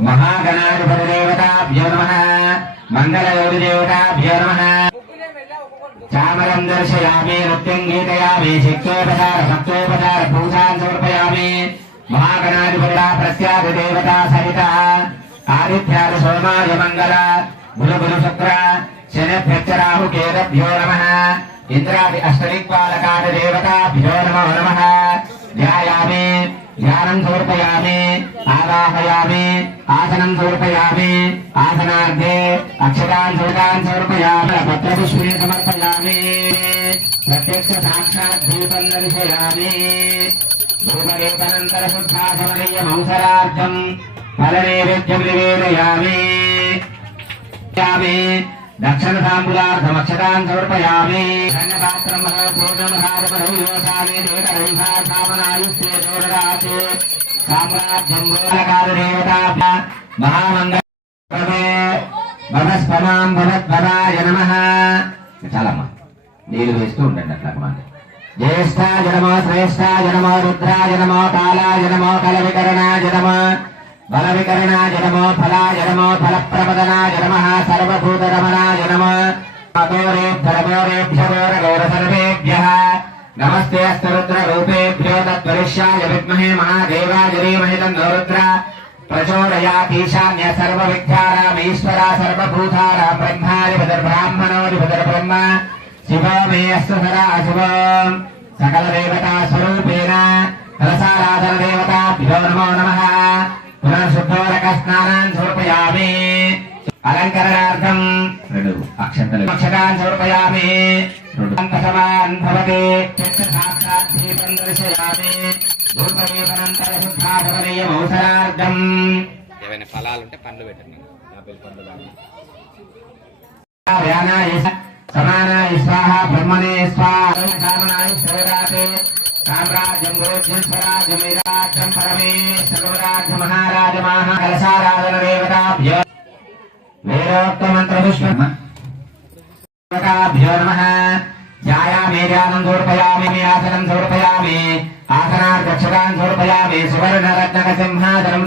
महागणाधिपतिदेवताभ्यो नमः मंगलगौरीदेवताभ्यो नमः चामरं दर्शयामि नृत्यं गीतयामि शिक्षोपचार भक्तोपचार पूजां समर्पयामि महागणाधिपतिना प्रत्यादिदेवता सहिता आदित्यादि सोमाय मंगल गुरु गुरु शुक्र शनिभ्यश्च राहुकेतभ्यो नमः इंद्रादि अष्टदिक्पालकादि देवताभ्यो नमो नमः ध्यायामि ध्यानं समर्पयामि आवाहयामि आसनं समर्पयामि आसनार्थे अक्षतान् समर्पयामि पत्रपुष्पे समर्पयामि प्रत्यक्ष साक्षात् दीपं दर्शयामि धूपदीपानन्तर शुद्धासमनीयमंसरार्थं फलनैवेद्यं निवेदयामि दक्षिण ताम्बूलार्थमक्षतान् समर्पयामि धन्यपात्रं पूर्णमहारमणोयोसामि देवतरंसामनायुस्ते चोरराते साम्राज्यं गोलकालदेवता महामङ्गलप्रभे वनस्पमां भवद्भवाय नमः చాలమ్మా నీళ్ళు వేస్తూ ఉండండి అట్లా జ్యేష్ఠాయ నమో శ్రేష్ఠాయ నమో రుద్రాయ నమో కాలాయ నమో కలవికరణాయ నమో बलविकरणाय नमो फलाय नमो फलप्रपदनाय नमः सर्वभूतरमणाय नमः सर्वेभ्यः नमस्ते अस्तरुद्ररूपेभ्यो तत्परिष्याय विद्महे महादेवाय धीमहि तन्नो रुद्रः प्रचोदयात् ईशान्य सर्वविद्यानामीश्वरा सर्वभूतानां ब्रह्मादिपतिर्ब्राह्मणोऽधिपतिर्ब्रह्म शिवो मे अस्तु सदा शिवं सकलदेवतास्वरूपेण कलशाराधनदेवताभ्यो नमो नमः पुनर्शुद्धोदकस्नानान् समर्पयामि अलङ्करणार्थं अक्षतान् समर्पयामि समान् भवति साक्षात् दीपं दर्शयामि धूपदीपानन्तरं शुद्धागमनीयमौसरार्थम् ఏవైనా ఫలాలు ఉంటే పండ్లు పెట్టండి యాపిల్ పండ్లు గాని వ్యానాయ సమానాయ స్వాహా బ్రహ్మణే స్వాహా కామనాయ సర్వదాతే साम्राज्यं भोज्यं स्वराज्यं विराज्यं परमेश्वरराज्य महाराज महाकलशाराधन देवताभ्यो वेदोक्तमन्त्रपुष्पदेवताभ्यो नमः ध्यायामि ध्यानं समर्पयामि आसनं समर्पयामि आसनार्थक्षतान् समर्पयामि सुवर्णरत्नकसिंहासनं